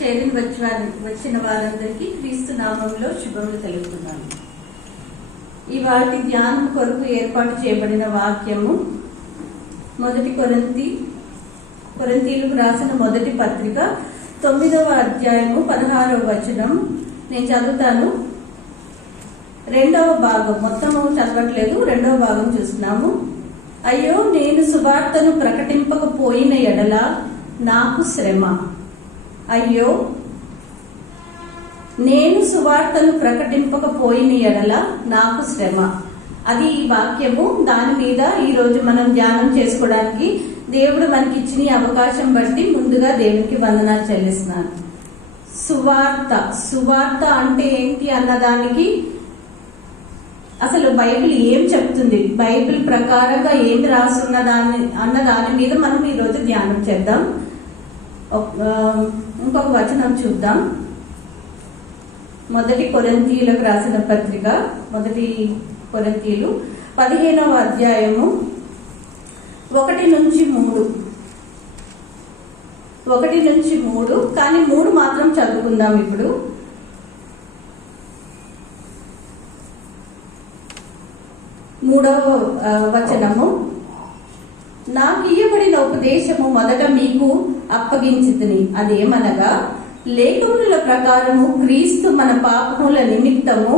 చేరిన వచ్చిన వారందరికీ క్రీస్తు నామంలో శుభములు తెలుపుతున్నాను. ఇవాటి ధ్యానం కొరకు ఏర్పాటు చేయబడిన వాక్యము మొదటి కొరింథీయులకు రాసిన మొదటి పత్రిక 9వ అధ్యాయము 16వ వచనం. నేను చదువుతాను. రెండవ భాగం, మొత్తము చదవట్లేదు, రెండవ భాగం చూస్తున్నాము. అయ్యో, నేను సువార్తను ప్రకటింపకపోయిన ఎడల నాకు శ్రమ. అయ్యో, నేను సువార్తను ప్రకటింపకపోయిన ఎడల నాకు శ్రమ. అది ఈ వాక్యము. దాని మీద ఈరోజు మనం ధ్యానం చేసుకోవడానికి దేవుడు మనకి ఇచ్చిన అవకాశం బట్టి ముందుగా దేవునికి వందనాలు చెల్లిస్తున్నాను. సువార్త అంటే ఏంటి అన్నదానికి అసలు బైబిల్ ఏం చెప్తుంది, బైబిల్ ప్రకారంగా ఏం రాసున్న దాని మీద మనం ఈరోజు ధ్యానం చేద్దాం. ఇంకొక వచనం చూద్దాం. మొదటి కొరింథీయులకు రాసిన పత్రిక, మొదటి కొరింథీయులు 15వ అధ్యాయము 1 నుంచి 3 కానీ 3 మాత్రం చదువుకుందాం. ఇప్పుడు 3వ వచనము. నాకు ఇయ్యబడిన ఉపదేశము మొదట మీకు అప్పగించితిని. అదేమనగా, లేఖముల ప్రకారము క్రీస్తు మన పాపముల నిమిత్తము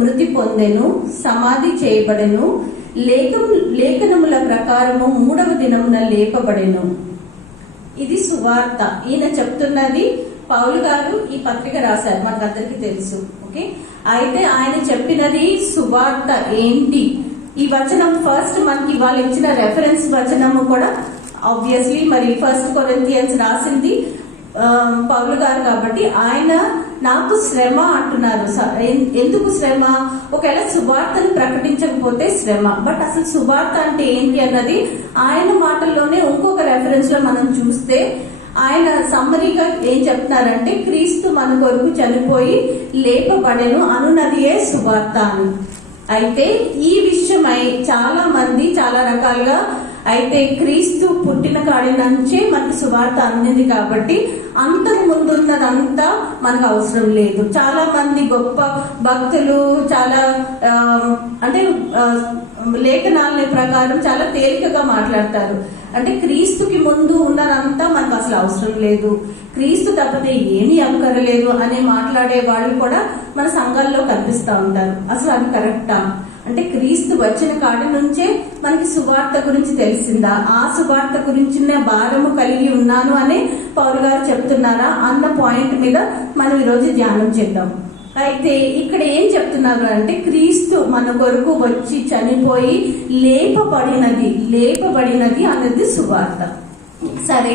మృతి పొందెను, సమాధి చేయబడెను, లేఖనముల ప్రకారము 3వ దినమున లేపబడెను. ఇది సువార్త. ఈయన చెప్తున్నది పౌలు గారు ఈ పత్రిక రాశారు, మనకందరికీ తెలుసు. ఓకే, అయితే ఆయన చెప్పినది సువార్త ఏంటి? ఈ వచనం ఫస్ట్ మనకి వాళ్ళు ఇచ్చిన రెఫరెన్స్ వచనము కూడా ఆబ్వియస్లీ మరి 1 కొరింథియన్స్ రాసింది పౌలు గారు కాబట్టి ఆయన నాకు శ్రమ అంటున్నారు. ఎందుకు శ్రమ? ఒకవేళ సువార్తను ప్రకటించకపోతే శ్రమ. బట్ అసలు సువార్త అంటే ఏంటి అన్నది ఆయన మాటల్లోనే ఇంకొక రెఫరెన్స్ లో మనం చూస్తే ఆయన సమ్మరీగా ఏం చెప్తున్నారంటే, క్రీస్తు మన కొరకు చనిపోయి లేపబడెను అనున్నదియే సువార్త అని. అయితే ఈ విషయమై చాలా మంది చాలా రకాలుగా, అయితే క్రీస్తు పుట్టిన కాడి నుంచే మనకు సువార్త అందింది కాబట్టి అంతకు ముందున్నదంతా మనకు అవసరం లేదు. చాలా మంది గొప్ప భక్తులు చాలా అంటే లేఖనాల ప్రకారం చాలా తేలికగా మాట్లాడతారు. అంటే క్రీస్తుకి ముందు ఉన్నదంతా మనకు అసలు అవసరం లేదు, క్రీస్తు తప్పితే ఏమీ అక్కర్లేదు అని మాట్లాడే వాళ్ళు కూడా మన సంఘాల్లో కనిపిస్తూ ఉంటారు. అసలు అది కరెక్టా? అంటే క్రీస్తు వచ్చిన కాడి నుంచే మనకి సువార్త గురించి తెలిసిందా? ఆ సువార్త గురించి భారము కలిగి ఉన్నాను అని పౌలు గారు చెప్తున్నారా అన్న పాయింట్ మీద మనం ఈరోజు ధ్యానం చేద్దాం. అయితే ఇక్కడ ఏం చెప్తున్నారు అంటే, క్రీస్తు మన కొరకు వచ్చి చనిపోయి లేపబడినది అన్నది సువార్త. సరే,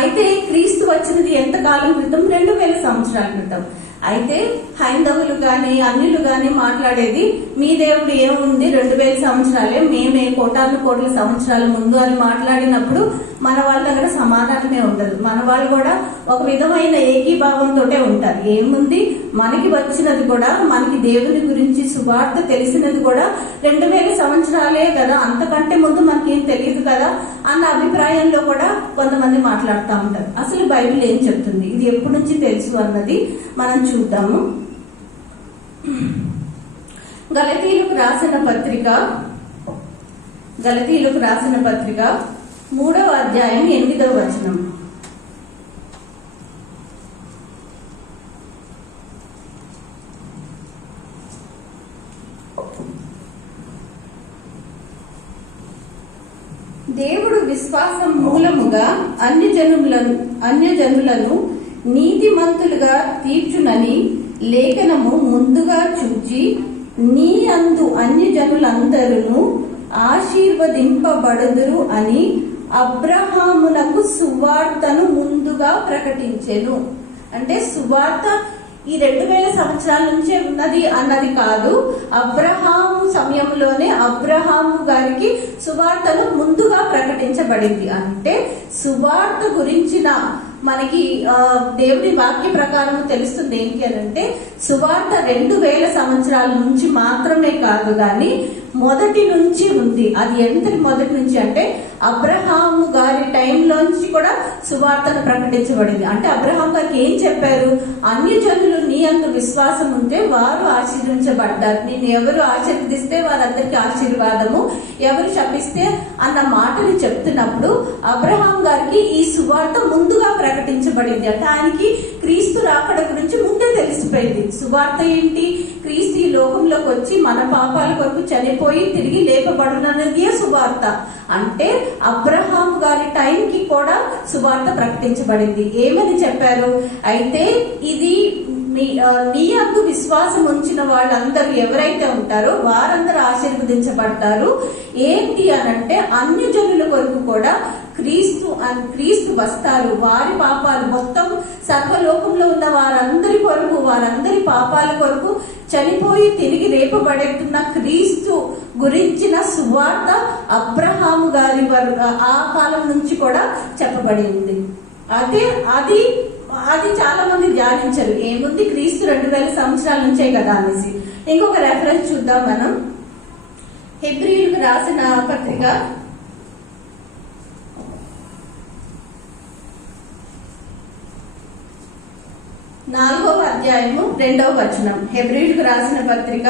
అయితే క్రీస్తు వచ్చినది ఎంత కాలం క్రితం? 2000 సంవత్సరాల క్రితం. అయితే హైందవులు గాని అన్యులు గాని మాట్లాడేది, మీ దేవుడు ఏముంది 2000 సంవత్సరాలే, మేమే కోట్ల సంవత్సరాల ముందు అని మాట్లాడినప్పుడు మన వాళ్ళ దగ్గర సమాధానమే ఉండదు. మన వాళ్ళు కూడా ఒక విధమైన ఏకీభావంతో ఉంటారు. ఏముంది, మనకి వచ్చినది కూడా, మనకి దేవుని గురించి సువార్త తెలిసినది కూడా 2000 సంవత్సరాలే కదా, అంతకంటే ముందు మనకేం తెలియదు కదా అన్న అభిప్రాయంలో కూడా కొంతమంది మాట్లాడుతూ ఉంటారు. అసలు బైబిల్ ఏం చెప్తుంది, ఇది ఎప్పటి నుంచి తెలుసు అన్నది మనం చూద్దాము. గలతీయులకు రాసిన పత్రిక 3వ అధ్యాయం 8వ వచనం. దేవుడు విశ్వాసం మూలముగా అన్యజనులను నీతిమంతులుగా తీర్చునని లేఖనము ముందుగా చూచి, నీ అందు అన్యజనులందరూ ఆశీర్వదింపబడుదురు అని అబ్రహామునకు సువార్తను ముందుగా ప్రకటించెను. అంటే సువార్త ఈ 2000 సంవత్సరాల నుంచే ఉన్నది అన్నది కాదు. అబ్రహాము సమయంలోనే అబ్రహాము గారికి సువార్తను ముందుగా ప్రకటించబడింది. అంటే సువార్త గురించిన మనకి దేవుని వాక్య ప్రకారం తెలుస్తుంది ఏంటి అని అంటే, సువార్త 2000 సంవత్సరాల నుంచి మాత్రమే కాదు కానీ మొదటి నుంచి ఉంది. అది ఎంత మొదటి నుంచి అంటే అబ్రహాము గారి టైంలోంచి కూడా సువార్తను ప్రకటించబడింది. అంటే అబ్రహాం గారికి ఏం చెప్పారు? అన్యజనులు నీ అందు విశ్వాసం ఉంటే వారు ఆశీర్వించబడ్డారు, నేను ఎవరు ఆశీర్వదిస్తే వారందరికీ ఆశీర్వాదము, ఎవరు శపిస్తే అన్న మాటని చెప్తున్నప్పుడు అబ్రహాం గారికి ఈ సువార్త ముందుగా ప్రకటించబడింది. అంటే ఆయనకి క్రీస్తు రాకడ గురించి ముందే తెలిసిపోయింది. సువార్త ఏంటి? క్రీస్తు ఈ లోకంలోకి వచ్చి మన పాపాల కొరకు చనిపోయి తిరిగి లేపబడునన్నదే సువార్త. అంటే అబ్రహాం గారి టైంకి కూడా సువార్త ప్రకటించబడింది. ఏమని చెప్పారు? అయితే ఇది నీ అందు విశ్వాసం ఉంచిన వాళ్ళందరూ ఎవరైతే ఉంటారో వారందరూ ఆశీర్వదించబడతారు. ఏంటి అనంటే అన్యజనుల కొరకు కూడా క్రీస్తు వస్తారు. వారి పాపాలు మొత్తం సర్వలోకంలో ఉన్న వారందరి కొరకు, వారందరి పాపాల కొరకు చనిపోయి తిరిగి రేపబడుతున్న క్రీస్తు గురించిన సువార్త అబ్రహాము గారి ఆ కాలం నుంచి కూడా చెప్పబడింది. అది చాలా మంది ధ్యానించరు. ఏముంది, క్రీస్తు 2000 సంవత్సరాల నుంచే కదా అనేసి. ఇంకొక రెఫరెన్స్ చూద్దాం మనం. హెబ్రీయులకు రాసిన పత్రిక 4వ అధ్యాయము 2వ వచనం. హెబ్రీయులకు రాసిన పత్రిక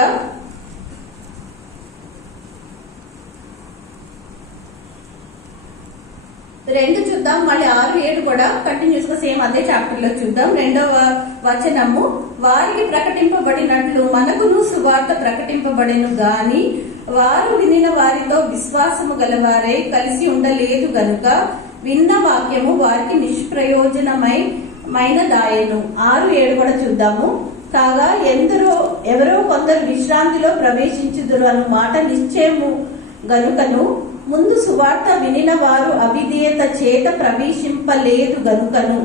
2 చూద్దాం, మళ్ళీ 6, 7 కూడా కంటిన్యూస్ గా సేమ్ అదే చాప్టర్ లో చూద్దాం. 2వ వచనము, వారికి ప్రకటింపబడినట్లు మనకును సువార్త ప్రకటింపబడెను గాని వారు వినిన వారితో విశ్వాసము గలవారై కలిసి ఉండలేదు గనుక విన్న వాక్యము వారికి నిష్ప్రయోజనమైన దాయను. 6, 7 కూడా చూద్దాము. కాగా ఎవరో కొందరు విశ్రాంతిలో ప్రవేశించుదురు అను మాట నిశ్చయము గనుకను ముందు సువార్త వినిన వారు అవిధేయత చేత ప్రవేశింపలేదు గనుకను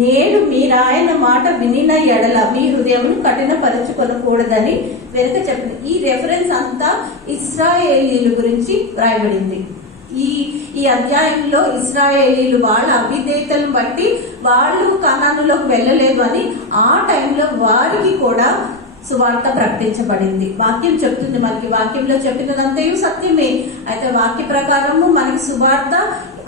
నేడు మీరాయన మాట వినిన ఎడల మీ హృదయమును కఠినపరచుకొనకూడదని వెనుక చెప్పింది. ఈ రెఫరెన్స్ అంతా ఇశ్రాయేలీల గురించి రాయబడింది. ఈ అధ్యాయంలో ఇశ్రాయేలీలు వాళ్ళ అవిధేయతలను బట్టి వాళ్ళు కనానులోకి వెళ్ళలేదు అని ఆ టైంలో వారికి కూడా సువార్త ప్రకటించబడింది. వాక్యం చెప్తుంది మనకి, వాక్యంలో చెప్పినదంతయు సత్యమే. అయితే వాక్య ప్రకారము మనకి సువార్త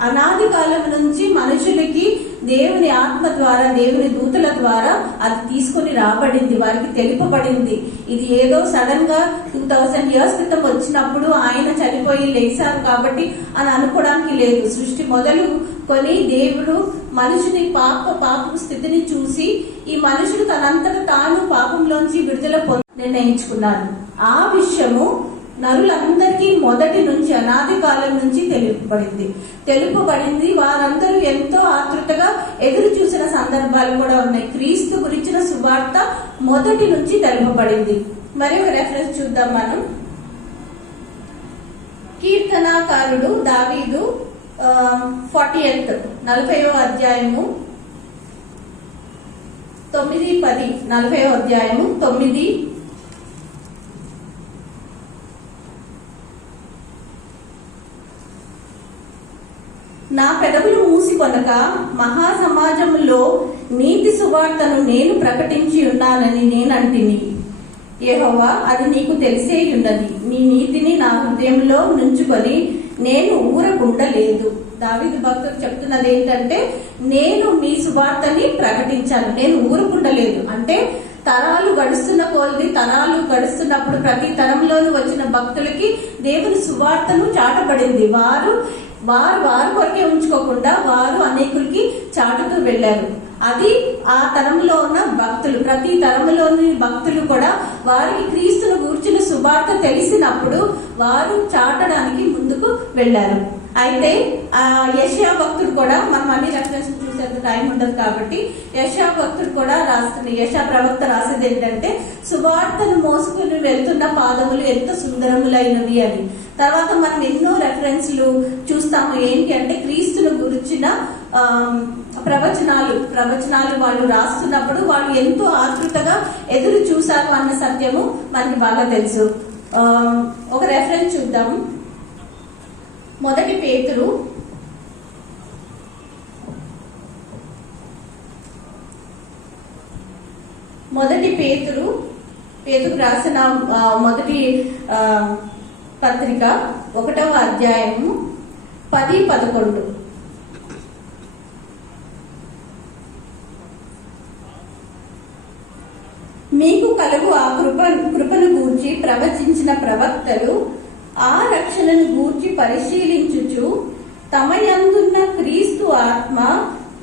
అనాది కాలం నుంచి మనుషులకి దేవుని ఆత్మ ద్వారా, దేవుని దూతల ద్వారా అది తీసుకొని రాబడింది, వారికి తెలుపబడింది. ఇది ఏదో సడన్ గా 2000 years క్రితం వచ్చినప్పుడు ఆయన చనిపోయి లేచారు కాబట్టి అని అనుకోవడానికి లేదు. సృష్టి మొదలు కొని దేవుడు మనుషుని పాపపు స్థితిని చూసి ఈ మనుషుడు తనంతట తాను పాపంలోంచి విడుదల నిర్ణయించుకున్నాడు. ఆ విషయము నరులందరికీ మొదటి నుంచి అనాది కాలం నుంచి తెలుపబడింది. వారందరూ ఎంతో ఆతృతగా ఎదురు చూసిన సందర్భాలు కూడా ఉన్నాయి. క్రీస్తు గురించిన సువార్త మొదటి నుంచి తెలుపబడింది. మరి ఒక రెఫరెన్స్ చూద్దాం మనం. కీర్తనాకారుడు దావీదు 40వ అధ్యాయము 9, 10. 40వ అధ్యాయము 9. నా పెదవులు మూసికొనక మహాసమాజములో నీతి సువార్తను నేను ప్రకటించి ఉన్నానని నేనంటిని. యెహోవా, అది నీకు తెలిసేయున్నది. నీ నీతిని నా హృదయంలో నుంచుకొని నేను ఊరకుండలేదు. దావీదు భక్తుడు చెప్తున్నది ఏంటంటే, నేను మీ సువార్తని ప్రకటించాను, నేను ఊరకుండలేదు. అంటే తరాలు గడుస్తున్న కొలది, తరాలు గడుస్తున్నప్పుడు ప్రతి తరంలోనూ వచ్చిన భక్తులకి దేవుని సువార్తను చాటబడింది. వారు కొరకే ఉంచుకోకుండా వారు అనేకులకి చాటుతూ వెళ్ళారు. అది ఆ తరంలో ఉన్న భక్తులు, ప్రతి తరంలోని భక్తులు కూడా వారికి క్రీస్తును గూర్చిన సువార్త తెలిసినప్పుడు వారు చాటడానికి ముందుకు వెళ్ళారు. అయితే యెషయా భక్తుడు కూడా, మనం అన్ని రెఫరెన్స్ చూసేంత టైం ఉండదు కాబట్టి యెషయా భక్తుడు కూడా రాస్తుంది. యెషయా ప్రవక్త రాసేది ఏంటంటే, సువార్తను మోసుకుని వెళ్తున్న పాదములు ఎంత సుందరములైనవి అని. తర్వాత మనం ఎన్నో రెఫరెన్స్లు చూస్తాము. ఏంటి అంటే, క్రీస్తును గురించిన ప్రవచనాలు వాళ్ళు రాస్తున్నప్పుడు వాళ్ళు ఎంతో ఆతృతగా ఎదురు చూశారు అన్న సత్యము మనకి బాగా తెలుసు. ఒక రెఫరెన్స్ చూద్దాము. 1 పేతురు మొదటి పేతురు రాసిన మొదటి పత్రిక 1వ అధ్యాయము 10-11. మీకు కలుగు ఆ కృపను గూర్చి ప్రవచించిన ప్రవక్తలు ఆ రక్షణను గూర్చి పరిశీలించుచు తమ యందున్న క్రీస్తు ఆత్మ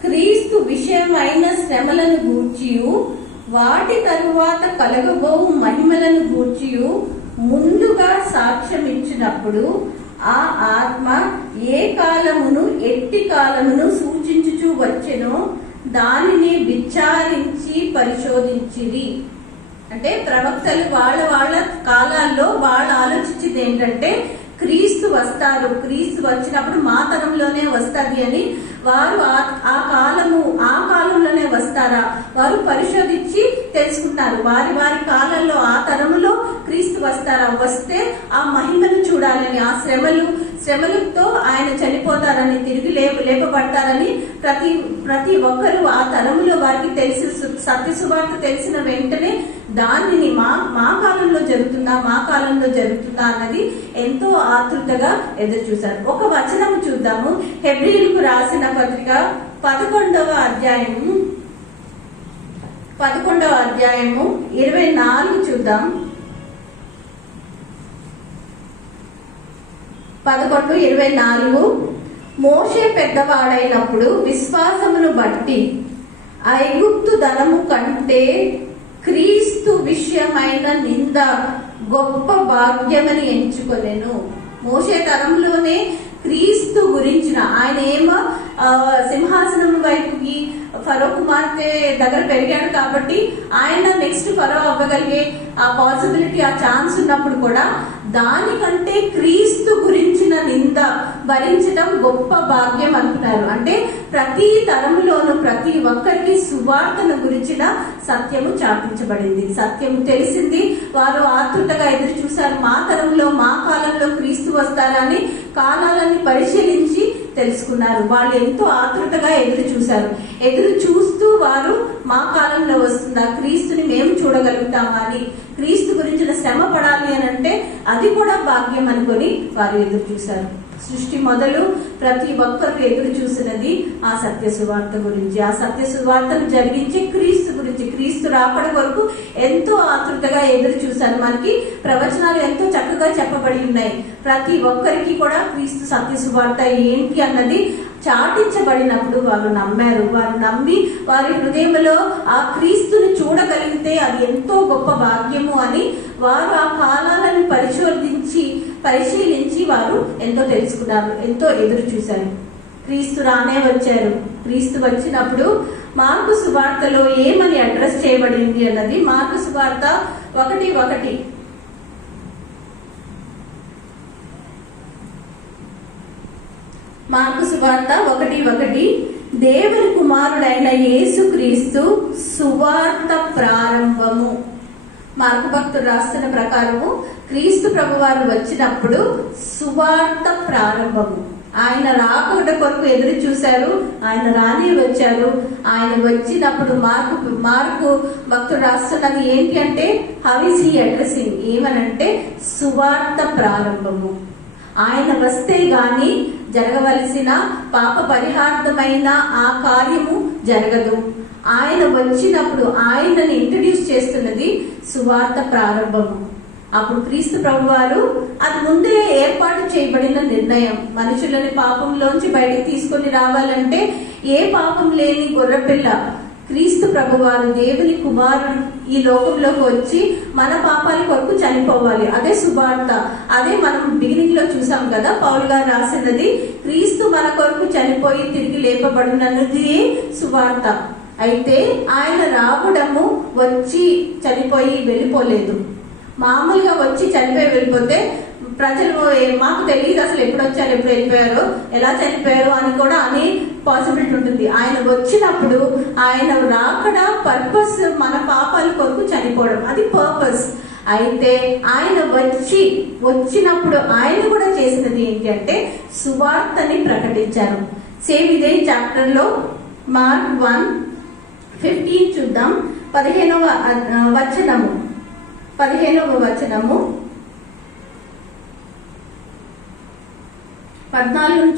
క్రీస్తు విషయమైన శ్రమలను గూర్చియు వాటి తరువాత కలగబోవు మహిమలను గూర్చియు ముందుగా సాక్ష్యం ఇచ్చినప్పుడు ఆ ఆత్మ ఏ కాలమును ఎట్టి కాలమును సూచించుచూ వచ్చెనో దానిని విచారించి పరిశోధించిరి. అంటే ప్రవక్తలు వాళ్ళ కాలాల్లో వాళ్ళు ఆలోచించింది ఏంటంటే క్రీస్తు వస్తారు, క్రీస్తు వచ్చినప్పుడు మా తరంలోనే వస్తుంది అని వారు ఆ కాలంలోనే వస్తారా వారు పరిశోధించి తెలుసుకున్నారు. వారి కాలంలో ఆ తరములో క్రీస్తు వస్తారా, వస్తే ఆ మహిమను చూడాలని, ఆ శ్రమలతో ఆయన చనిపోతారని, తిరిగి లేపబడతారని ప్రతి ఒక్కరూ ఆ తరములో వారికి తెలిసి సత్య సువార్త తెలిసిన వెంటనే దానిని మా కాలంలో జరుగుతుందా అన్నది ఎంతో ఆతృతగా ఎదురు చూశారు. ఒక వచనం చూద్దాము. హెబ్రీయులకు రాసిన పత్రిక 11వ అధ్యాయము 24 చూద్దాం. 11:24 మోషే పెద్దవాడైనప్పుడు విశ్వాసమును బట్టి ఐగుప్తు ధనము కంటే క్రీస్తు విషయమైన నింద గొప్ప భాగ్యమని ఎంచుకొనెను. మోషే తరంలోనే క్రీస్తు గురించిన ఆయన ఏమో సింహాసనం వైపుకి ఫరో కుమార్తె దగ్గర పెరిగాడు కాబట్టి ఆయన నెక్స్ట్ ఫరో అవ్వగలిగే ఆ పాసిబిలిటీ, ఆ ఛాన్స్ ఉన్నప్పుడు కూడా దానికంటే క్రీస్తు గురించిన నింద భరించడం గొప్ప భాగ్యం అంటున్నారు. అంటే ప్రతి తరములోనూ ప్రతి ఒక్కరికి సువార్తను గురించిన సత్యము చాటించబడింది, సత్యము తెలిసింది. వారు ఆతృతగా ఎదురు చూశారు. మా తరంలో మా కాలంలో క్రీస్తు వస్తారని కాలాలని పరిశీలించి తెలుసుకున్నారు. వాళ్ళు ఎంతో ఆతృతగా ఎదురు చూశారు. ఎదురు చూస్తూ వారు మా కాలంలో వస్తుందా, క్రీస్తుని మేము చూడగలుగుతామా అని, క్రీస్తు గురించిన శ్రమ పడాలి అని అంటే అది కూడా భాగ్యం అనుకొని వారు ఎదురు చూశారు. సృష్టి మొదలు ప్రతి ఒక్కరు ఎదురు చూసినది ఆ సత్య సువార్త గురించి, ఆ సత్య సువార్తను జరిగించి క్రీస్తు గురించి, క్రీస్తు రాకడ కొరకు ఎంతో ఆతృతగా ఎదురు చూశారు. మనకి ప్రవచనాలు ఎంతో చక్కగా చెప్పబడి ఉన్నాయి. ప్రతి ఒక్కరికి కూడా క్రీస్తు సత్య సువార్త ఏంటి అన్నది చాటించబడినప్పుడు వారు నమ్మారు. వారు నమ్మి వారి హృదయంలో ఆ క్రీస్తుని చూడగలిగితే అది ఎంతో గొప్ప భాగ్యము అని వారు ఆ కాలాలను పరిశీలించి వారు ఎంతో తెలుసుకున్నారు, ఎంతో ఎదురు చూశారు. క్రీస్తు రానే వచ్చారు. క్రీస్తు వచ్చినప్పుడు మార్కు సువార్తలో ఏమని అడ్రస్ చేయబడింది అన్నది మార్కు సువార్త 1:1. మార్కు సువార్త 1:1 దేవుని కుమారుడైన యేసు క్రీస్తు సువార్త ప్రారంభము. మార్కు భక్తుడు రాస్తున్న ప్రకారము క్రీస్తు ప్రభువారు వచ్చినప్పుడు సువార్త ప్రారంభము. ఆయన రాకడ కొరకు ఎదురు చూశారు, ఆయన రాని వచ్చారు. ఆయన వచ్చినప్పుడు మార్కు భక్తుడు రాస్తున్నది ఏంటి అంటే హౌ ఇస్ హీ అడ్రసింగ్, ఏమనంటే సువార్త ప్రారంభము. ఆయన వస్తే గాని జరగవలసిన పాప పరిహార్థమైన ఆ కార్యము జరగదు. ఆయన వచ్చినప్పుడు ఆయనని ఇంట్రడ్యూస్ చేస్తున్నది సువార్త ప్రారంభము. అప్పుడు క్రీస్తు ప్రభువారు అది ముందే ఏర్పాటు చేయబడిన నిర్ణయం. మనుషులని పాపంలోంచి బయటికి తీసుకొని రావాలంటే ఏ పాపం లేని గొర్రెపిల్ల క్రీస్తు ప్రభువారు దేవుని కుమారుడు ఈ లోకంలోకి వచ్చి మన పాపాల కొరకు చనిపోవాలి. అదే సువార్త. అదే మనం బిగినింగ్ లో చూసాం కదా, పౌలు గారు రాసినది క్రీస్తు మన కొరకు చనిపోయి తిరిగి లేపబడినది సువార్త. అయితే ఆయన రావడము వచ్చి చనిపోయి వెళ్ళిపోలేదు. మామూలుగా వచ్చి చనిపోయి వెళ్ళిపోతే ప్రజలు మాకు తెలియదు అసలు ఎప్పుడు వచ్చారు, ఎప్పుడు వెళ్ళిపోయారో, ఎలా చనిపోయారు అని కూడా అనే పాసిబిలిటీ ఉంటుంది. ఆయన వచ్చినప్పుడు ఆయన రాకడ పర్పస్ మన పాపాల కొరకు చనిపోవడం, అది పర్పస్. అయితే ఆయన వచ్చినప్పుడు ఆయన కూడా చేసినది ఏంటి అంటే సువార్తని ప్రకటించారు. సేమ్ ఇదే చాప్టర్ లో మార్క్ 1:15 చూద్దాం. 15వ వచనము 14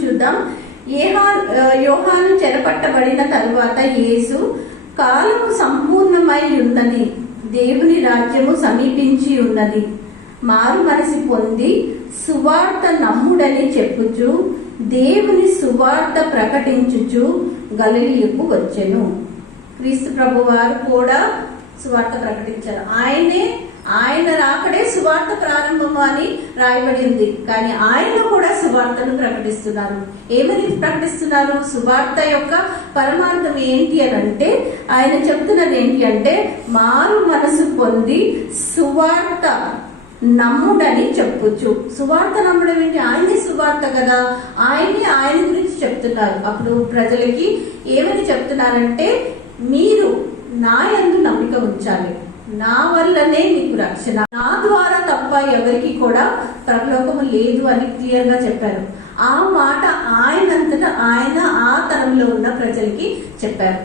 చూద్దాం. యోహాను చెరపట్టబడిన తరువాత యేసు, కాలము సంపూర్ణమై ఉన్నది, దేవుని రాజ్యము సమీపించి ఉన్నది, మారు మనసి పొంది సువార్త నమ్ముడని చెప్పుచు దేవుని సువార్త ప్రకటించుచు గలిలయకు వచ్చెను. క్రీస్తు ప్రభు వారు కూడా సువార్త ప్రకటించారు. ఆయన రాకడే సువార్త ప్రారంభము అని రాయబడింది. కానీ ఆయన కూడా సువార్తను ప్రకటిస్తున్నారు. ఏమని ప్రకటిస్తున్నారు? సువార్త యొక్క పరమార్థం ఏంటి అని అంటే, ఆయన చెప్తున్నది ఏంటి అంటే, మారు మనసు పొంది సువార్త నమ్ముడని చెప్పొచ్చు. సువార్త నమ్మడం ఏంటి? ఆయనే సువార్త కదా, ఆయన గురించి చెప్తున్నారు. అప్పుడు ప్రజలకి ఏమని చెప్తున్నారంటే, మీరు నా యందు నమ్మిక ఉంచాలి, నా వల్లనే మీకు రక్షణ, నా ద్వారా తప్ప ఎవరికి కూడా పరలోకము లేదు అని క్లియర్ గా చెప్పారు. ఆ మాట ఆయనంతటా ఆయన ఆ తరంలో ఉన్న ప్రజలకి చెప్పారు.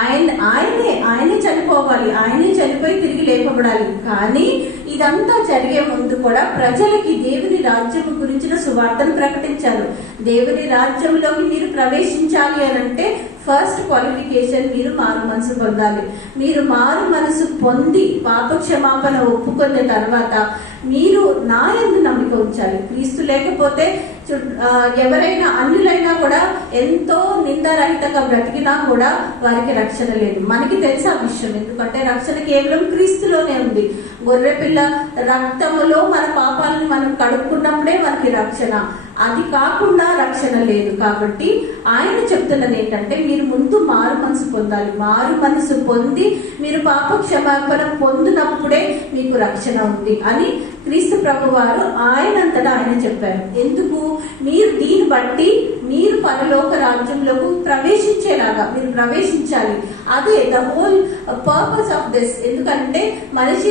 ఆయనే చనిపోవాలి, ఆయనే చనిపోయి తిరిగి లేపబడాలి. కానీ ఇదంతా జరిగే ముందు కూడా ప్రజలకి దేవుని రాజ్యం గురించిన సువార్తను ప్రకటించారు. దేవుని రాజ్యంలోకి మీరు ప్రవేశించాలి అని అంటే ఫస్ట్ క్వాలిఫికేషన్, మీరు మారు మనసు పొందాలి. మీరు మారు మనసు పొంది పాప క్షమాపణ ఒప్పుకున్న తర్వాత మీరు నా యందు నమ్మిక ఉంచాలి. క్రీస్తు లేకపోతే ఎవరైనా అన్యులైనా కూడా ఎంతో నిందారహితంగా బ్రతికినా కూడా వారికి రక్షణ లేదు. మనకి తెలిసి ఆ విషయం, ఎందుకంటే రక్షణ కేవలం క్రీస్తులోనే ఉంది. గొర్రెపిల్ల రక్తములో మన పాపాలను మనం కడుక్కున్నప్పుడే మనకి రక్షణ, అది కాకుండా రక్షణ లేదు. కాబట్టి ఆయన చెప్తున్నది ఏంటంటే, మీరు ముందు మారు మనసు పొందాలి. మారు మనసు పొంది మీరు పాప క్షమాపణ పొందినప్పుడే మీకు రక్షణ ఉంది అని క్రీస్తు ప్రభు వారు ఆయనంతటా ఆయన చెప్పారు. ఎందుకు? మీరు దీన్ని బట్టి మీరు పరలోక రాజ్యంలోకి ప్రవేశించేలాగా మీరు ప్రవేశించాలి. అదే the whole purpose of this. ఎందుకంటే మనిషి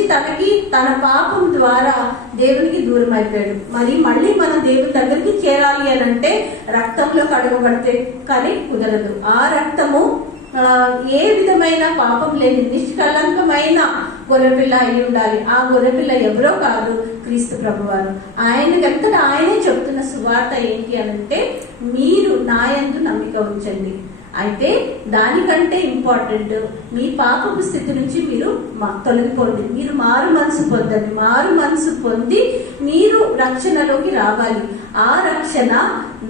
తన పాపం ద్వారా దేవునికి దూరం అయిపోయాడు. మళ్ళీ మనం దేవుని దగ్గరికి చేరాలి అని అంటే రక్తంలో కడగబడితే కానీ కుదరదు. ఆ రక్తము ఏ విధమైన పాపం లేని నిష్కలంకమైన గొర్రెపిల్ల అయి ఉండాలి. ఆ గొర్రెపిల్ల ఎవరో కాదు, క్రీస్తు ప్రభువారు. ఆయనకంతటా ఆయనే చెప్తున్న సువార్త ఏంటి అనంటే, మీరు నా యందు నమ్మిక ఉంచండి. అయితే దానికంటే ఇంపార్టెంట్, మీ పాపపు స్థితి నుంచి మీరు తొలగిపోండి, మీరు మారు మనసు పొందండి. మారు మనసు పొంది మీరు రక్షణలోకి రావాలి. ఆ రక్షణ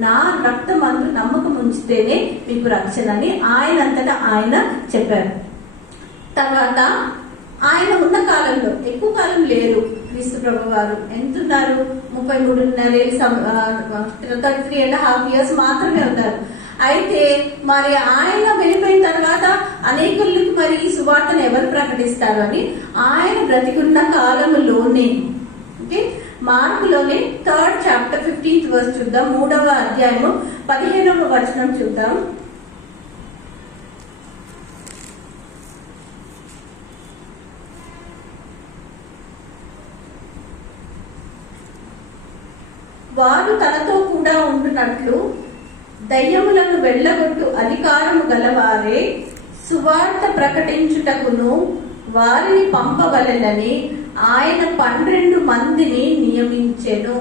నా రక్తమందు నమ్మకం ఉంచితేనే మీకు రక్షణ అని ఆయనంతటా ఆయన చెప్పారు. తర్వాత ఆయన ఉన్న కాలంలో, ఎక్కువ కాలం లేరు క్రీస్తు ప్రభు వారు, ఎంతున్నారు? 33.5 years మాత్రమే ఉన్నారు. అయితే మరి ఆయన వెళ్ళిపోయిన తర్వాత అనేకులకు మరి ఈ సువార్తను ఎవరు ప్రకటిస్తారు అని ఆయన బ్రతికున్న కాలంలోనే, మార్కులోనే 3rd chapter 15th verse చూద్దాం. 3వ అధ్యాయము 15వ వచనం చూద్దాం. వారు తనతో కూడా ఉంటున్నట్లు దయ్యములను వెళ్ళగొట్టు అధికారము గలవారే సువార్త ప్రకటించుటకును వారిని పంపవలెనని ఆయన 12 మందిని నియమించెను.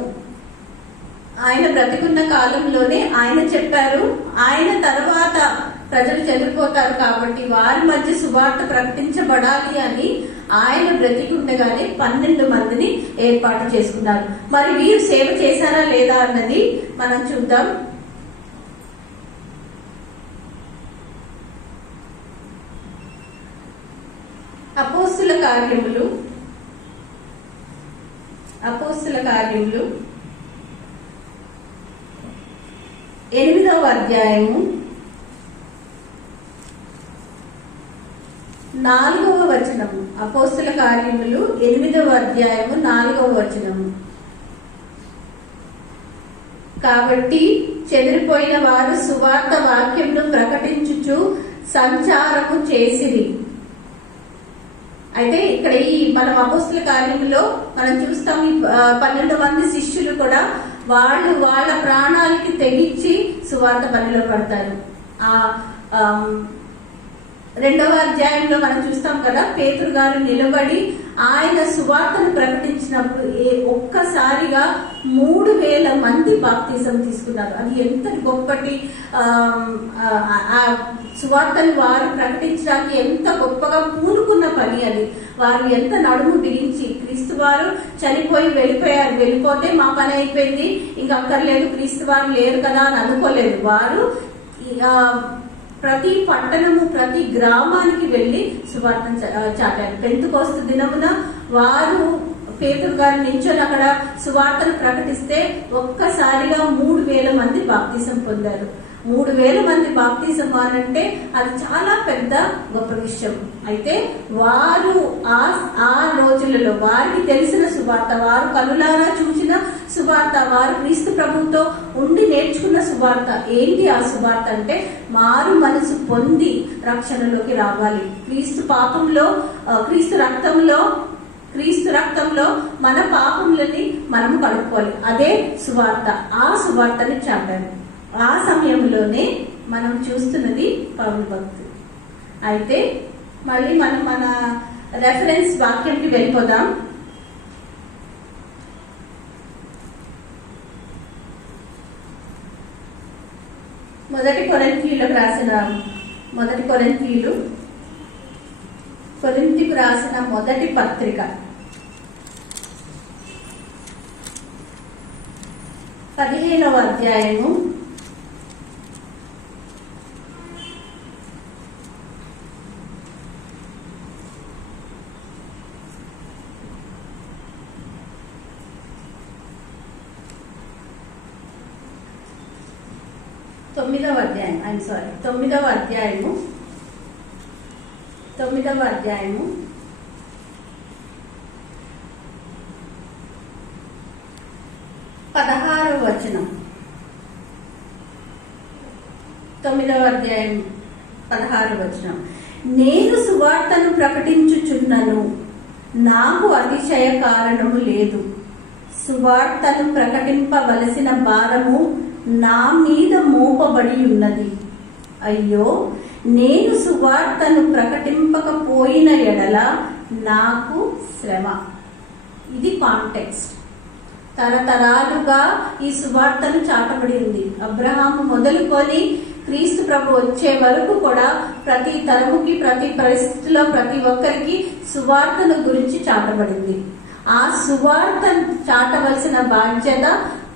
ఆయన బ్రతికున్న కాలంలోనే ఆయన చెప్పారు. ఆయన తర్వాత ప్రజలు చెదిరిపోతారు కాబట్టి వారి మధ్య సువార్త ప్రకటించబడాలి అని ఆయన బ్రతికుండగానే 12 మందిని ఏర్పాటు చేసుకున్నారు. మరి వీరు సేవ చేశారా లేదా అన్నది మనం చూద్దాం. అపోస్తుల కార్యములు 8వ అధ్యాయము 4వ వచనము. అపోస్తుల కార్యములు 8వ అధ్యాయము 4వ వచనము. కాబట్టి చెదిరిపోయిన వారు సువార్త వాక్యమును ప్రకటించుచు సంచారము చేసిరి. అయితే ఇక్కడ ఈ మనం అపోస్తుల కార్యంలో మనం చూస్తాం, 12 మంది శిష్యులు కూడా వాళ్ళు వాళ్ళ ప్రాణాలకి తెగించి సువార్త పనిలో పడతారు. 2వ అధ్యాయంలో మనం చూస్తాం కదా, పేతురు గారు నిలబడి ఆయన సువార్తను ప్రకటించినప్పుడు ఒక్కసారిగా 3000 మంది బాప్తిజం తీసుకున్నారు. అది ఎంత గొప్పటి ఆ సువార్తను వారు ప్రకటించడానికి ఎంత గొప్పగా పూనుకున్న పని అది. వారు ఎంత నడుము బిగించి, క్రీస్తు వారు చనిపోయి వెళ్ళిపోయారు, వెళ్ళిపోతే మా పని అయిపోయింది, ఇంకా అక్కర్లేదు, క్రీస్తు వారు లేరు కదా అని అనుకోలేదు. వారు ప్రతి పట్టణము, ప్రతి గ్రామానికి వెళ్లి సువార్తను చాటారు. పెంతెకొస్తు దినమున వారు పేతురు గారు నించొని అక్కడ సువార్తను ప్రకటిస్తే ఒక్కసారిగా 3000 మంది బాప్తిజం పొందారు. 3000 మంది బాప్తిజం అంటే అది చాలా పెద్ద గొప్ప విషయం. అయితే వారు ఆ రోజులలో వారికి తెలిసిన సువార్త, వారు కనులారా చూసిన సువార్త, వారు క్రీస్తు ప్రభువుతో ఉండి నేర్చుకున్న సువార్త ఏంటి? ఆ సువార్త అంటే మారు మనసు పొంది రక్షణలోకి రావాలి. క్రీస్తు రక్తంలో మన పాపములని మనము కడుక్కోవాలి. అదే సువార్త. ఆ సువార్తని చాటారు. ఆ సమయంలోనే మనం చూస్తున్నది పౌలు భక్తి. అయితే మళ్ళీ మనం మన రెఫరెన్స్ వాక్యంకి వెళ్ళిపోదాం. మొదటి కొరింథీయులకు రాసిన మొదటి పత్రిక 15వ అధ్యాయము 9వ అధ్యాయము 16వ వచనం. 9వ అధ్యాయం 16వ వచనం. నేను సువార్తను ప్రకటించుచున్నను, నాకు అతిశయ కారణము లేదు. సువార్తను ప్రకటింపవలసిన భారము నా మీద మోపబడి ఉన్నది. అయ్యో, నేను సువార్తను ప్రకటింపకపోయిన ఎడల నాకు శ్రమ. ఇది కాంటెక్స్ట్. తరతరాలుగా ఈ సువార్తను చాటబడి ఉంది. అబ్రహాము మొదలుకొని క్రీస్తు ప్రభు వచ్చే వరకు కూడా ప్రతి తరముకి, ప్రతి పరిస్థితిలో ప్రతి ఒక్కరికి సువార్తను గురించి చాటబడింది. ఆ సువార్తను చాటవలసిన బాధ్యత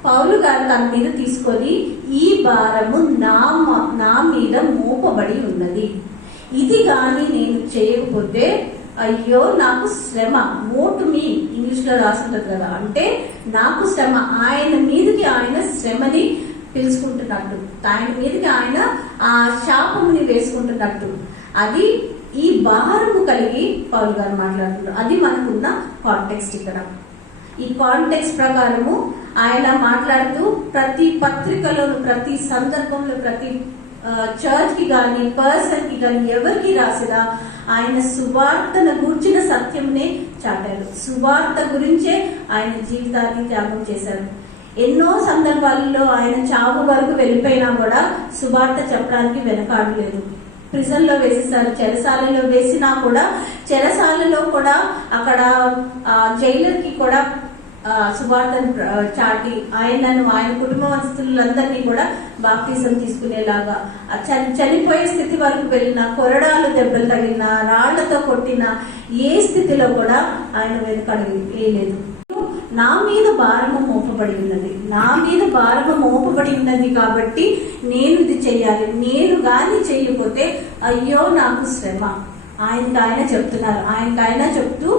పౌలు గారు తన మీద తీసుకొని, ఈ భారము నా మీద మోపబడి ఉన్నది. ఇది కానీ నేను చేయకపోతే అయ్యో నాకు శ్రమ. మోటు మీ ఇంగ్లీష్ లో రాసుంటది కదా, అంటే నాకు శ్రమ. ఆయన మీదకి ఆయన శ్రమని పిలుచుకుంటున్నట్టు, ఆయన మీదకి ఆయన ఆ శాపముని వేసుకుంటున్నట్టు, అది ఈ భారము కలిగి పౌలు గారు మాట్లాడుతున్నారు. అది మనకున్న కాంటెక్స్ట్. ఇక్కడ ఈ కాంటెక్స్ట్ ప్రకారము ఆయన మాట్లాడుతూ ప్రతి పత్రికలోను, ప్రతి సందర్భంలో, ప్రతి చర్చ్ కి గాని, పర్సన్ కి గాని, ఎవరికి రాసినా ఆయన సువార్తను గూర్చిన సత్యంనే చాటారు. సువార్త గురించే ఆయన జీవితాన్ని త్యాగం చేశారు. ఎన్నో సందర్భాలలో ఆయన చావు వరకు వెళ్ళిపోయినా కూడా సువార్త చెప్పడానికి వెనకాడలేదు. ప్రిజన్ లో వేసేసారు, చెరసాలలో వేసినా కూడా, చెరసాలలో కూడా అక్కడ జైలర్ కి కూడా సువార్తను చాటి ఆయనను, ఆయన కుటుంబస్తులందరినీ కూడా బాప్తిజం తీసుకునేలాగా, చనిపోయే స్థితి వరకు వెళ్ళిన, కొరడాలు దెబ్బలు తగిలిన, రాళ్లతో కొట్టిన ఏ స్థితిలో కూడా ఆయన వెనుకడుగు వేయలేదు. నా మీద భారము మోపబడి ఉన్నది కాబట్టి నేను ఇది చెయ్యాలి. నేను గాని చేయకపోతే అయ్యో నాకు శ్రమ. ఆయన చెప్తూ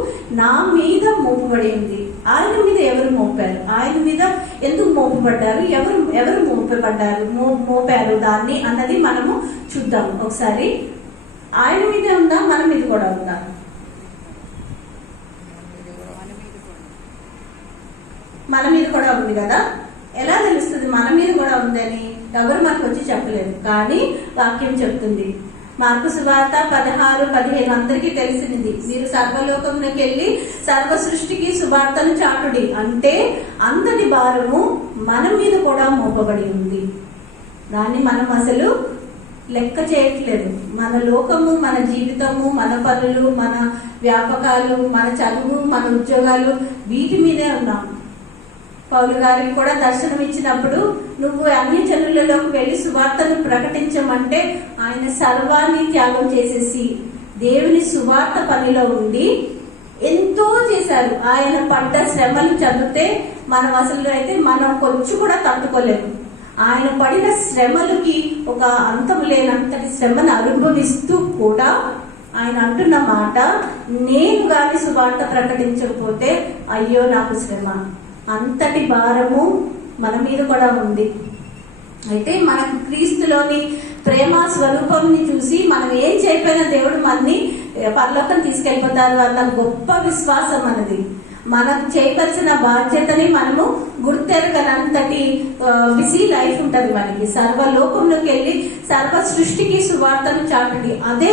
నా మీద మోపబడి ఉంది. ఆయన మీద ఎవరు మోపారు? ఆయన మీద ఎందుకు మోపబడ్డారు? ఎవరు మోపారు దాన్ని అన్నది మనము చూద్దాం ఒకసారి. ఆయన మీద ఉందా, మన మీద కూడా ఉందా? మన మీద కూడా ఉంది కదా. ఎలా తెలుస్తుంది మన మీద కూడా ఉందని? ఎవరు మనకు వచ్చి చెప్పలేదు, కానీ వాక్యం చెప్తుంది. మార్కు సువార్త 16-15 అందరికీ తెలిసింది. మీరు సర్వలోకంలోకి వెళ్ళి సర్వ సృష్టికి సువార్తను చాటుడి అంటే అంతటి భారము మన మీద కూడా మోపబడి ఉంది. దాన్ని మనం అసలు లెక్క చేయట్లేదు. మన లోకము, మన జీవితము, మన పనులు, మన వ్యాపకాలు, మన చదువు, మన ఉద్యోగాలు, వీటి మీదే ఉన్నాం. పౌలు గారికి కూడా దర్శనం ఇచ్చినప్పుడు నువ్వు అన్ని జనులలోకి వెళ్ళి సువార్తను ప్రకటించమంటే ఆయన సర్వాన్ని త్యాగం చేసేసి దేవుని సువార్త పనిలో ఉండి ఎంతో చేశారు. ఆయన పడ్డ శ్రమలు చదివితే మనం అసలు అయితే మనం కొంచెం కూడా తట్టుకోలేము. ఆయన పడిన శ్రమలకి ఒక అంతం లేనంతటి శ్రమను అనుభవిస్తూ కూడా ఆయన అంటున్న మాట, నేను గాని సువార్త ప్రకటించకపోతే అయ్యో నాకు శ్రమ. అంతటి భారము మన మీద కూడా ఉంది. అయితే మనకు క్రీస్తులోని ప్రేమ స్వరూపంని చూసి మనం ఏం చేయకపోయినా దేవుడు మనని పరలోకం తీసుకెళ్ళిపోతారు అన్న గొప్ప విశ్వాసం మనది. మనకు చేయవలసిన బాధ్యతని మనము గుర్తెరగనంతటి బిజీ లైఫ్ ఉంటుంది మనకి. సర్వలోకంలోకి వెళ్ళి సర్వ సృష్టికి సువార్తను చాటండి, అదే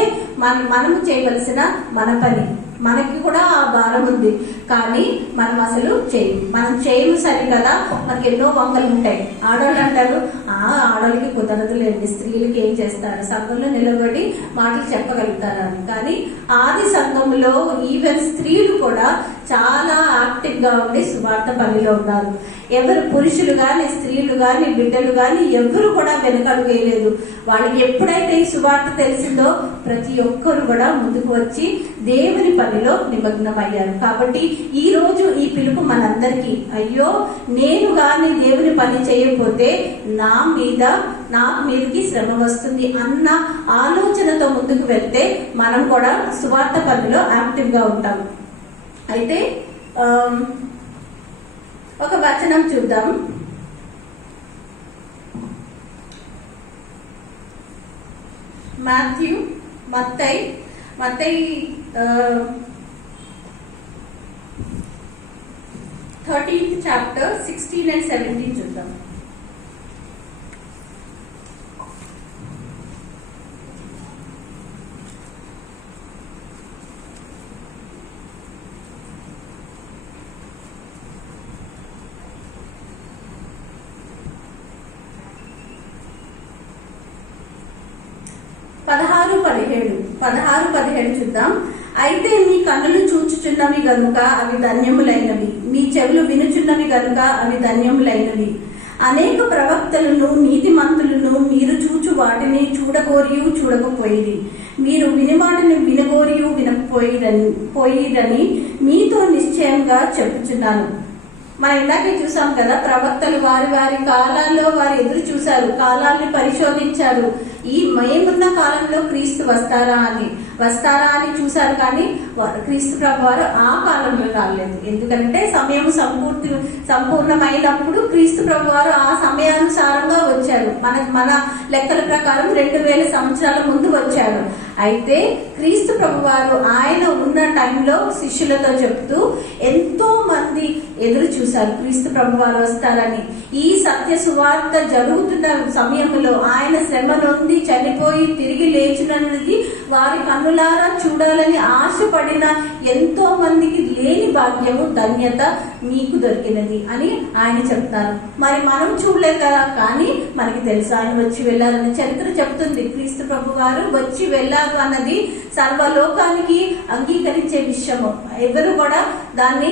మనము చేయవలసిన మన పని. మనకి కూడా ఆ భారం ఉంది, కానీ మనం అసలు మనం చేయము సరికదా. మనకి ఎన్నో వంకలు ఉంటాయి. ఆడవాళ్ళు అంటారు, ఆడవాళ్ళకి కుదరదులేండి, స్త్రీలకి ఏం చేస్తారు, సంఘంలో నిలబడి మాటలు చెప్పగలుగుతారు అని. కానీ ఆది సంఘంలో ఈవెన్ స్త్రీలు కూడా చాలా యాక్టివ్ గా ఉండి సువార్త పనిలో ఉన్నారు. ఎవరు పురుషులు గాని, స్త్రీలు గాని, బిడ్డలు గాని ఎవరు కూడా వెనకడుగు వేయలేదు. వాళ్ళకి ఎప్పుడైతే ఈ సువార్త తెలిసిందో ప్రతి ఒక్కరు కూడా ముందుకు వచ్చి దేవుని పనిలో నిమగ్నమయ్యారు. కాబట్టి ఈ రోజు ఈ పిలుపు మనందరికీ, అయ్యో నేను గాని దేవుని పని చేయకపోతే నాకు మీదకి శ్రమ వస్తుంది అన్న ఆలోచనతో ముందుకు వెళ్తే మనం కూడా సువార్త పనిలో యాక్టివ్ గా ఉంటాం. అయితే ఒక వచనం చూద్దాం. మత్తయి 13th chapter 16 and 17 చూద్దాం. పదహారు 17 చూద్దాం. అయితే మీ కన్నులు చూచుచున్నవి గనుక అవి ధన్యములైనవి, మీ చెవులు వినుచున్నవి గనుక అవి ధన్యములైనవి. అనేక ప్రవక్తలను నీతిమంతులను మీరు చూచు వాటిని చూడగోరియు చూడకపోయిరి, మీరు విని వాటిని వినగోరియు వినకపోయిరని మీతో నిశ్చయంగా చెప్పుచున్నాను. మనం ఇందాకే చూసాం కదా, ప్రవక్తలు వారి కాలాల్లో వారు ఎదురు చూశారు, కాలాన్ని పరిశోధించారు. ఈ మేమున్న కాలంలో క్రీస్తు వస్తారా అని చూశారు, కానీ క్రీస్తు ప్రభు వారు ఆ కాలంలో రాలేదు. ఎందుకంటే సమయం సంపూర్ణమైనప్పుడు క్రీస్తు ప్రభు వారు ఆ సమయానుసారంగా వచ్చారు. మన లెక్కల ప్రకారం 2000 సంవత్సరాల ముందు వచ్చారు. అయితే క్రీస్తు ప్రభు వారు ఆయన ఉన్న టైంలో శిష్యులతో చెప్తూ ఎంతో మంది ఎదురు చూశారు క్రీస్తు ప్రభు వారు వస్తారని. ఈ సత్య సువార్త జరుగుతున్న సమయంలో ఆయన శ్రమ నొంది చనిపోయి తిరిగి లేచినది వారి కన్నులారా చూడాలని ఆశపడిన ఎంతో మందికి లేని భాగ్యము, ధన్యత మీకు దొరికినది అని ఆయన చెప్తారు. మరి మనం చూడలేదు కదా, కానీ మనకి తెలుసు ఆయన వచ్చి వెళ్ళారని చరిత్ర చెప్తుంది. క్రీస్తు ప్రభు వారు వచ్చి వెళ్ళారు అన్నది సర్వలోకానికి అంగీకరించే విషయము. ఎవరు కూడా దాన్ని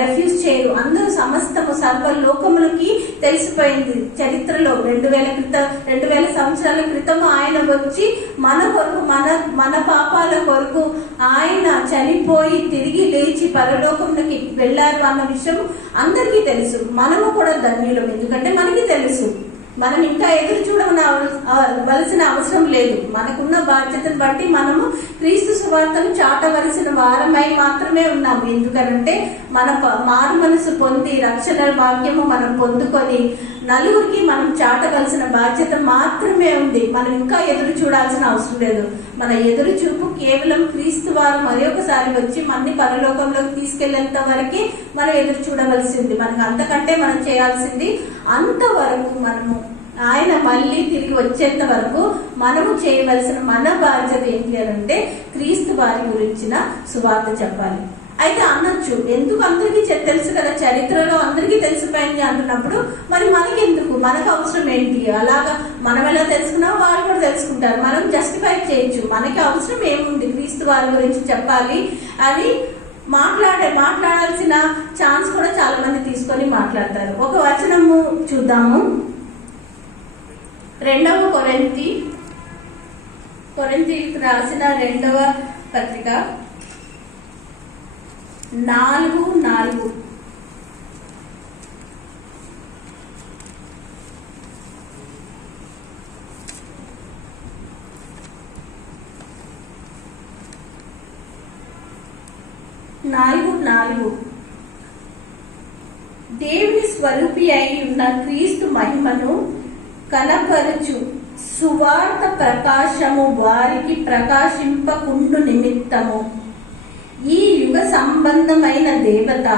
రెఫ్యూజ్ చేయరు. అందరూ సమస్తము సర్వలోకములకి తెలిసిపోయింది. చరిత్రలో 2000 సంవత్సరాల క్రితం ఆయన వచ్చి మన కొరకు, మన పాపాల కొరకు ఆయన చనిపోయి తిరిగి లేచి పరలోకంలోకి వెళ్ళారు అన్న విషయం అందరికీ తెలుసు. మనము కూడా ధన్యులం, ఎందుకంటే మనకి తెలుసు. మనం ఇంకా ఎదురు చూడవలసిన అవసరం లేదు. మనకున్న బాధ్యతను బట్టి మనము క్రీస్తు సువార్తను చాటవలసిన వారమై మాత్రమే ఉన్నాము. ఎందుకంటే మన మారు మనసు పొంది రక్షణ భాగ్యము మనం పొందుకొని నలుగురికి మనం చాటవలసిన బాధ్యత మాత్రమే ఉంది. మనం ఇంకా ఎదురు చూడాల్సిన అవసరం లేదు. మన ఎదురు చూపు కేవలం క్రీస్తు వారు మరొకసారి వచ్చి మనని పరలోకంలోకి తీసుకెళ్లేంత వరకే మనం ఎదురు చూడవలసింది. మనకు అంతకంటే మనం చేయాల్సింది అంతవరకు మనము ఆయన మళ్ళీ తిరిగి వచ్చేంత వరకు మనము చేయవలసిన మన బాధ్యత ఏంటి అంటే క్రీస్తు వారి గురించిన సువార్త చెప్పాలి. అయితే అనొచ్చు, ఎందుకు అందరికీ తెలుసు కదా, చరిత్రలో అందరికీ తెలిసిపోయింది అంటున్నప్పుడు మరి మనకెందుకు, మనకు అవసరం ఏంటి? అలాగా మనం ఎలా తెలుసుకున్నామో వాళ్ళు కూడా తెలుసుకుంటారు. మనం జస్టిఫై చేయొచ్చు, మనకి అవసరం ఏముంది, క్రీస్తు వారి గురించి చెప్పాలి అని మాట్లాడాల్సిన ఛాన్స్ కూడా చాలా మంది తీసుకొని మాట్లాడతారు. ఒక వచనము చూద్దాము. 2 కొరింథీయులకు రాసిన 2వ పత్రిక 4:4. దేవుని స్వరూపి అయి ఉన్న క్రీస్తు మహిమను కనపరుచు సువార్త ప్రకాశము వారికి ప్రకాశింపకుండు నిమిత్తము ఈ యుగ సంబంధమైన దేవత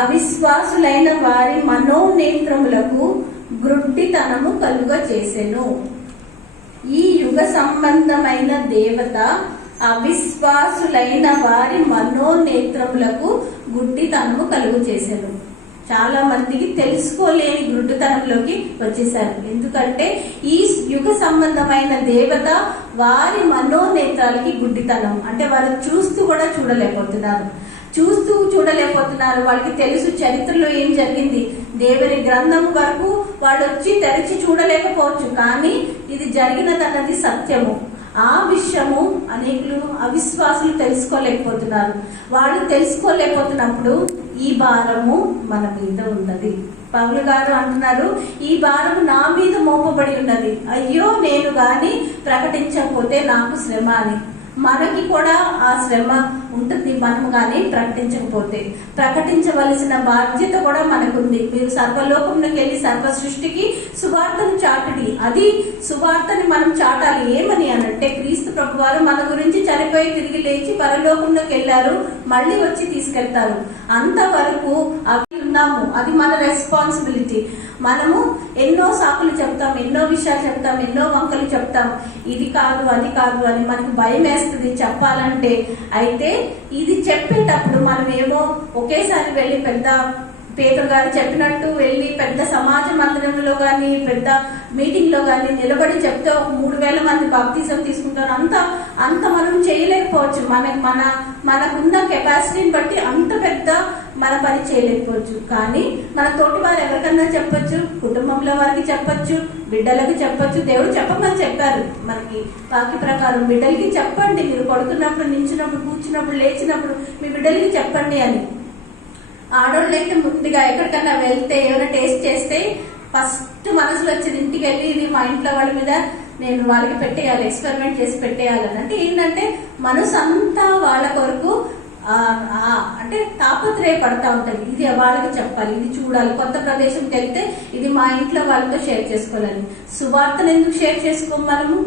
అవిశ్వాసులైన వారి మనోనేత్రములకు గ్రుడ్డితనము కలుగ చేసెను. ఈ యుగ సంబంధమైన దేవత అవిశ్వాసులైన వారి మనోనేత్రములకు గుడ్డితనము కలుగు చేశారు. చాలా మందికి తెలుసుకోలేని గుడ్డితనంలోకి వచ్చేసారు. ఎందుకంటే ఈ యుగ సంబంధమైన దేవత వారి మనోనేత్రాలకి గుడ్డితనం అంటే వారు చూస్తూ చూడలేకపోతున్నారు. వాళ్ళకి తెలుసు చరిత్రలో ఏం జరిగింది, దేవుని గ్రంథం వరకు వాళ్ళు వచ్చి తెరిచి చూడలేకపోవచ్చు, కానీ ఇది జరిగినదన్నది సత్యము. ఆ విషయము అనేకులు అవిశ్వాసులు తెలుసుకోలేకపోతున్నారు. వాళ్ళు తెలుసుకోలేకపోతున్నప్పుడు ఈ భారము మన మీద ఉన్నది. పౌలు గారు అంటున్నారు, ఈ భారము నా మీద మోపబడి ఉన్నది, అయ్యో నేను గాని ప్రకటించకపోతే నాకు శ్రమ అని. మనకి కూడా ఆ శ్రమ ఉంటుంది, మనము కానీ ప్రకటించవలసిన బాధ్యత కూడా మనకుంది. మీరు సర్వలోకంలోకి వెళ్ళి సర్వ సృష్టికి సువార్తను చాటుడి. అది సువార్తని మనం చాటాలి. ఏమని అనంటే క్రీస్తు ప్రభువారు మన గురించి చనిపోయి తిరిగి లేచి పరలోకంలోకి వెళ్ళారు, మళ్ళీ వచ్చి తీసుకెళ్తారు. అంతవరకు అవి ఉన్నాము, అది మన రెస్పాన్సిబిలిటీ. మనము ఎన్నో సాకులు చెప్తాం, ఎన్నో విషయాలు చెప్తాం, ఎన్నో వంకలు చెప్తాం, ఇది కాదు అది కాదు అని మనకు భయం వేస్తుంది చెప్పాలంటే. అయితే ఇది చెప్పేటప్పుడు మనం ఏమో ఒకేసారి వెళ్ళి పెద్ద పేతురు గారు చెప్పినట్టు వెళ్ళి పెద్ద సమాజ మందిరంలో కానీ పెద్ద మీటింగ్ లో కానీ నిలబడి చెప్తే 3,000 మంది బాప్తిజం తీసుకుంటారు. అంత మనం చేయలేకపోవచ్చు. మనకున్న కెపాసిటీని బట్టి అంత పెద్ద మన పని చేయలేకపోవచ్చు. కానీ మన తోటి వారు ఎవరికన్నా చెప్పొచ్చు, కుటుంబంలో వారికి చెప్పొచ్చు, బిడ్డలకు చెప్పొచ్చు. దేవుడు చెప్పమని చెప్పారు మనకి వాక్య ప్రకారం, బిడ్డలకి చెప్పండి, మీరు పడుకున్నప్పుడు, నించున్నప్పుడు, కూర్చున్నప్పుడు, లేచినప్పుడు మీ బిడ్డలకి చెప్పండి అని. ఆడోళ్ళైతే ముందుగా ఎక్కడికన్నా వెళ్తే ఏమైనా టేస్ట్ చేస్తే ఫస్ట్ మనసులో వచ్చేది ఇంటికి వెళ్ళి ఇది మా ఇంట్లో వాళ్ళ మీద నేను వాళ్ళకి పెట్టేయాలి, ఎక్స్పెరిమెంట్ చేసి పెట్టేయాలని. అంటే ఏంటంటే మనసు అంతా వాళ్ళ కొరకు అంటే తాపత్రయపడతా ఉంటుంది. ఇది వాళ్ళకి చెప్పాలి, ఇది చూడాలి, కొత్త ప్రదేశంకి వెళ్తే ఇది మా ఇంట్లో వాళ్ళతో షేర్ చేసుకోవాలని. సువార్తను ఎందుకు షేర్ చేసుకోము మనము?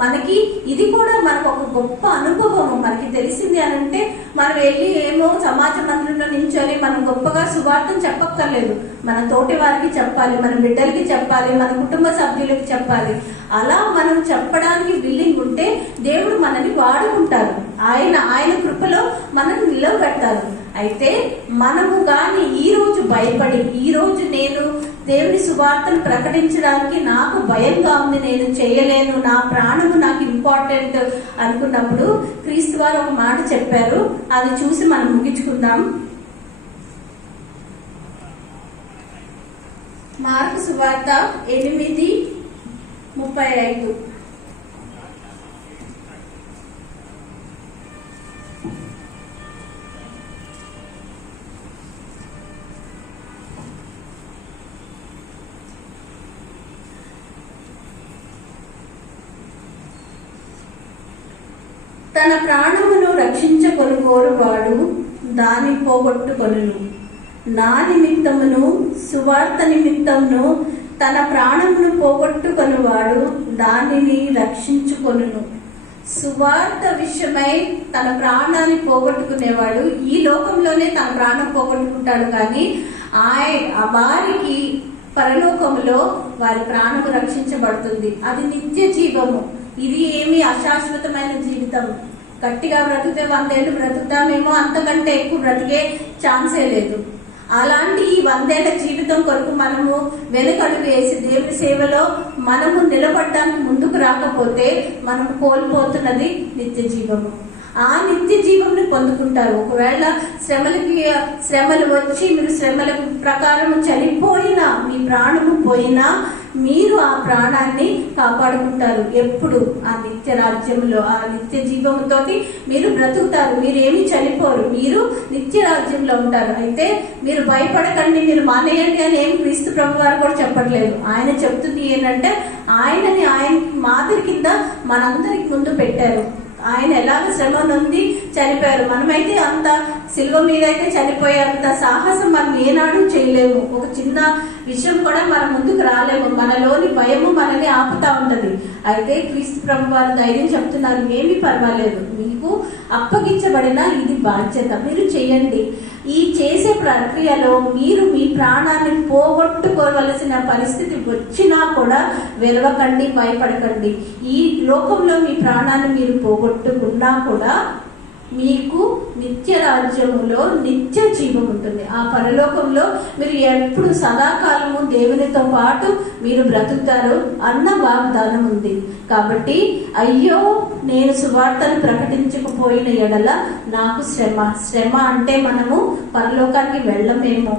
మనకి ఇది కూడా మనకు ఒక గొప్ప అనుభవము. మనకి తెలిసింది అని అంటే మనం వెళ్ళి ఏమో సమాజ మందిరంలో నించొని మనం గొప్పగా సువార్తను చెప్పక్కర్లేదు. మన తోటి వారికి చెప్పాలి, మన బిడ్డలకి చెప్పాలి, మన కుటుంబ సభ్యులకి చెప్పాలి. అలా మనం చెప్పడానికి విల్లింగ్ ఉంటే దేవుడు మనని వాడుకుంటారు. ఆయన కృపలో మనల్ని నిలవబెడతారు. అయితే మనము గాని ఈ రోజు భయపడి, ఈ రోజు నేను దేవుని సువార్తను ప్రకటించడానికి నాకు భయంగా ఉంది, నేను చేయలేను, నా ప్రాణము నాకు ఇంపార్టెంట్ అనుకున్నప్పుడు క్రీస్తు వారు ఒక మాట చెప్పారు. అది చూసి మనం ముగించుకుందాం. మార్కు సువార్త 8:35. తన ప్రాణమును రక్షించుకొనుగోరువాడు దాని పోగొట్టుకొనును. నా నిమిత్తమును సువార్త నిమిత్తమును తన ప్రాణమును పోగొట్టుకొనువాడు దానిని రక్షించుకొనును. సువార్త విషయమై తన ప్రాణాన్ని పోగొట్టుకునేవాడు ఈ లోకంలోనే తన ప్రాణం పోగొట్టుకుంటాడు, కానీ వారికి పరలోకములో వారి ప్రాణము రక్షించబడుతుంది. అది నిత్య జీవము. ఇది ఏమి అశాశ్వతమైన జీవితం. గట్టిగా బ్రతికితే 100 ఏళ్ళు బ్రతుకుతామేమో, అంతకంటే ఎక్కువ బ్రతికే ఛాన్సే లేదు. అలాంటి ఈ 100 ఏళ్ల జీవితం కొరకు మనము వెనుకడుగు వేసి దేవుని సేవలో మనము నిలబడడానికి ముందుకు రాకపోతే మనము కోల్పోతున్నది నిత్య జీవము. ఆ నిత్య జీవంని పొందుకుంటారు. ఒకవేళ శ్రమలు వచ్చి మీరు శ్రమల ప్రకారం చనిపోయినా, మీ ప్రాణము పోయినా మీరు ఆ ప్రాణాన్ని కాపాడుకుంటారు. ఎప్పుడు ఆ నిత్య రాజ్యంలో, ఆ నిత్య జీవంతోటి మీరు బ్రతుకుతారు. మీరు ఏమీ చనిపోరు, మీరు నిత్య రాజ్యంలో ఉంటారు. అయితే మీరు భయపడకండి, మీరు మానేయండి అని ఏం క్రీస్తు ప్రభు వారు కూడా చెప్పట్లేదు. ఆయన చెప్తుంది ఏంటంటే, ఆయన మాదిరి కింద మనందరికి ముందు పెట్టారు. ఆయన ఎలాగ శ్రమ నుండి చనిపోయారు. మనమైతే అంత శిలువ మీద అయితే చనిపోయేంత సాహసం మనం ఏనాడు చేయలేము. ఒక చిన్న విషయం కూడా మన ముందుకు రాలేము. మనలోని భయము మనల్ని ఆపుతా ఉంటది. అయితే క్రీస్తు ప్రభు వారు ధైర్యం చెప్తున్నారు, ఏమీ పర్వాలేదు, మీకు అప్పగించబడిన ఇది బాధ్యత, మీరు చేయండి. ఈ చేసే ప్రక్రియలో మీరు మీ ప్రాణాన్ని పోగొట్టుకోవలసిన పరిస్థితి వచ్చినా కూడా వెలవకండి, భయపడకండి. ఈ లోకంలో మీ ప్రాణాన్ని మీరు పోగొట్టుకున్నా కూడా మీకు నిత్య రాజ్యములో నిత్య జీవం ఉంటుంది. ఆ పరలోకంలో మీరు ఎప్పుడు సదాకాలము దేవునితో పాటు మీరు బ్రతుకుతారు అన్న వాగ్దానం ఉంది. కాబట్టి అయ్యో నేను సువార్తను ప్రకటించకపోయిన ఎడల నాకు శ్రమ అంటే మనము పరలోకానికి వెళ్ళమేమో,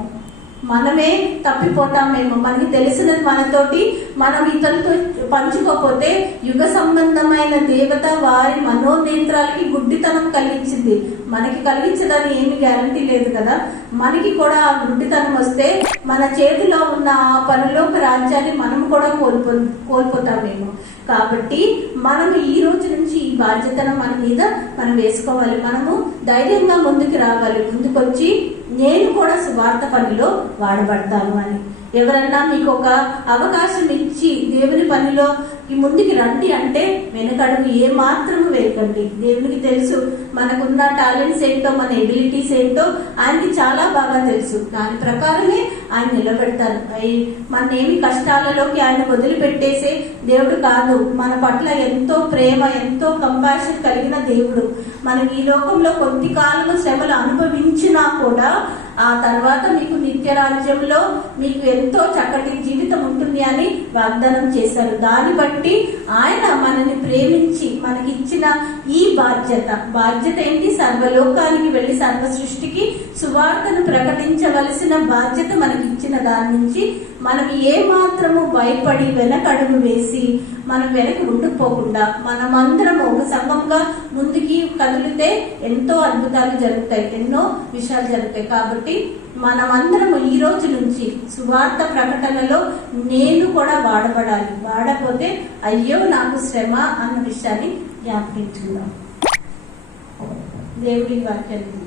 మనమే తప్పిపోతామేమో. మనకి తెలిసినది మనతోటి మనం ఇతరులతో పంచుకోకపోతే యుగ సంబంధమైన దేవత వారి మనోనేత్రాలకి గుడ్డితనం కలిగించింది. మనకి కలిగించదని ఏమి గ్యారంటీ లేదు కదా. మనకి కూడా ఆ గుడ్డితనం వస్తే మన చేతిలో ఉన్న ఆ పరలోక రాజ్యాన్ని మనం కూడా కోల్పోతామేమో. కాబట్టి మనం ఈ రోజు నుంచి ఈ బాధ్యతను మన మీద మనం వేసుకోవాలి. మనము ధైర్యంగా ముందుకు రావాలి. ముందుకొచ్చి నేను కూడా సువార్త పనిలో వాడబడతాను అని. ఎవరన్నా మీకు ఒక అవకాశం ఇచ్చి దేవుని పనిలో ముందుకి రండి అంటే వెనకడుగు ఏ మాత్రము వేయకండి. దేవునికి తెలుసు మనకున్న టాలెంట్స్ ఏంటో, మన ఎబిలిటీస్ ఏంటో ఆయనకి చాలా బాగా తెలుసు. దాని ప్రకారమే ఆయన నిలబెడతారు. మనేమి కష్టాలలోకి ఆయన వదిలిపెట్టేసే దేవుడు కాదు. మన పట్ల ఎంతో ప్రేమ, ఎంతో కంపాషన్ కలిగిన దేవుడు. మనం ఈ లోకంలో కొద్ది కాలము శ్రమలు అనుభవించినా కూడా ఆ తర్వాత మీకు నిత్య రాజ్యంలో మీకు ఎంతో చక్కటి జీవితం ఉంటుంది అని వాగ్దానం చేశారు. దాన్ని బట్టి ఆయన మనల్ని ప్రేమించి మనకి ఇచ్చిన ఈ బాధ్యత ఏంటి? సర్వలోకానికి వెళ్లి సర్వ సృష్టికి సువార్తను ప్రకటించవలసిన బాధ్యత మనకి ఇచ్చిన దాని నుంచి మనం ఏ మాత్రము భయపడి వెనకడుగు వేసి మనం వెనక్కి ఉండిపోకుండా మనమందరం ఒక సంఘంగా ముందుకి కదిలితే ఎంతో అద్భుతాలు జరుగుతాయి, ఎన్నో విషయాలు జరుగుతాయి. కాబట్టి మనమందరము ఈ రోజు నుంచి సువార్త ప్రకటనలో నేను కూడా వాడబడాలి. వాడకపోతే అయ్యో నాకు శ్రమ అన్న విషయాన్ని జ్ఞాపకించుకుందాం. దేవుడి వాక్యాన్ని